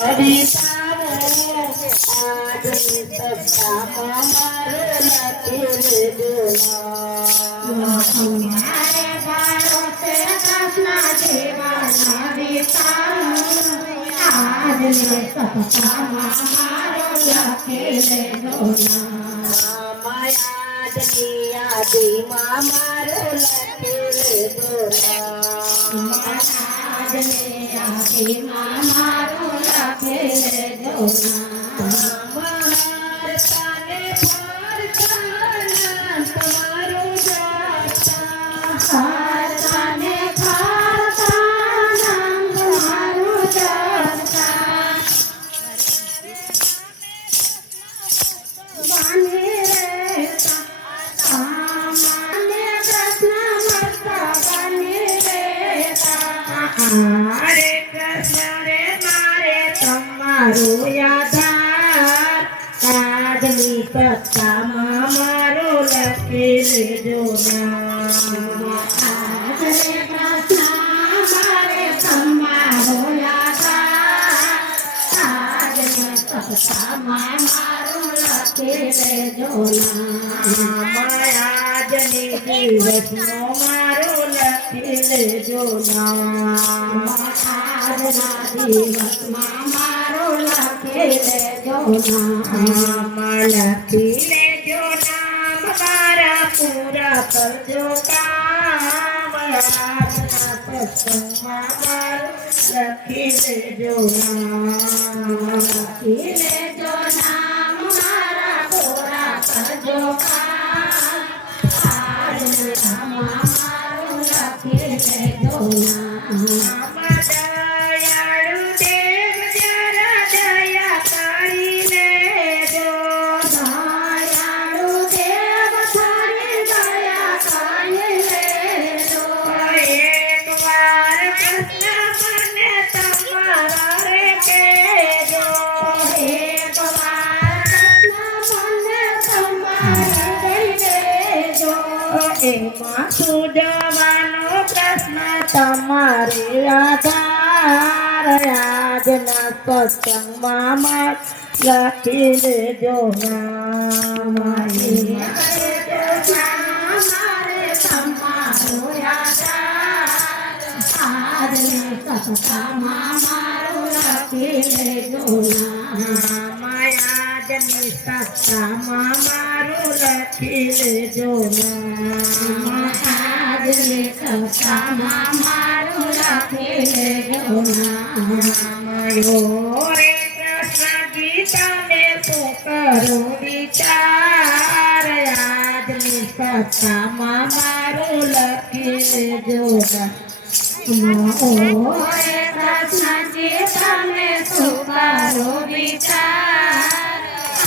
કવિતાઓ આજની સત્તામાં મારે લખી લેજો મારે બાળો છે કૃષ્ણ દેવાના વિતારો આજની સત્તામાં મારો લખી લેજો આજની યાદીમાં મારે લખી લેજો આજની યાદીમાં મારો લખી લેજો વાર્તાને ફરતા તમારું જાતા વાર્તાને ફરતા નામ તમારું જતા બાને રહેતા માને કૃષ્ણ મળતા બાને રહેતા હરે કૃષ્ણ રે મારે તમારું યાદાર આજની સત્તામાં મારો લખી લેજો આજને કૃષ્ણ મારે તમારો યાદાર આજને સત્તામાં મારો લખી લેજો આજની દિવસનો મારો લખી લેજો આજના દિવસમાં મારો લખી લેજો લખી લેજો નામ મારા પૂરા કરજો કામ આજના સત્સંગમાં મારું લખી લેજો લખી લેજો નામ મારા પૂરા કરજો કામ આજના મારું લખી લેજો દયાળુ દેવ જરા દયા કરી લેજો દયાળુ દેવ તારી દયા કરી લેજો એકવાર કૃષ્ણ મને તમારા રે કહેજો એકવાર કૃષ્ણ મને તમારે દઈ દેજો એમાં સુજવાનો પ્રશ્ન તમારે આધાર આજના સત્સંગમાં માર લખી લેજો મારે તમારો યાદાર આજને સત્તામાં મારો લખી લેજો આજની સત્તામાં મારું લખી લેજો આજને સત્તામાં મારો લખી લેજો રે કૃષ્ણજી તમે શું કરો વિચાર આજની સત્તામાં મારું લખી લેજો ઓરે કૃષ્ણજી તમે શું કરો વિચાર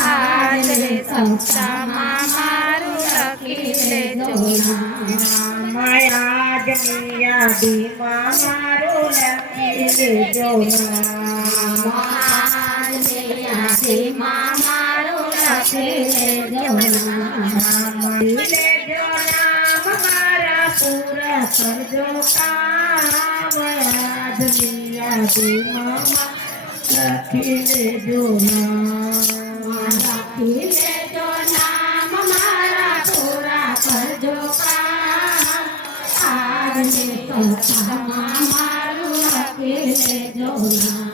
આજને સત્તામાં મારું લખી લેજો આજની યાદીમાં મારું લખી લેજો આજની યાદીમાં મારું લખી લેજો લેજો નામ મારા પૂરા કરજો કામ આજની યાદીમાં લખી લેજો લખી લેજો નામ મારા પૂરા કરજો કામ આજને સત્તામાં મારું લખી લેજો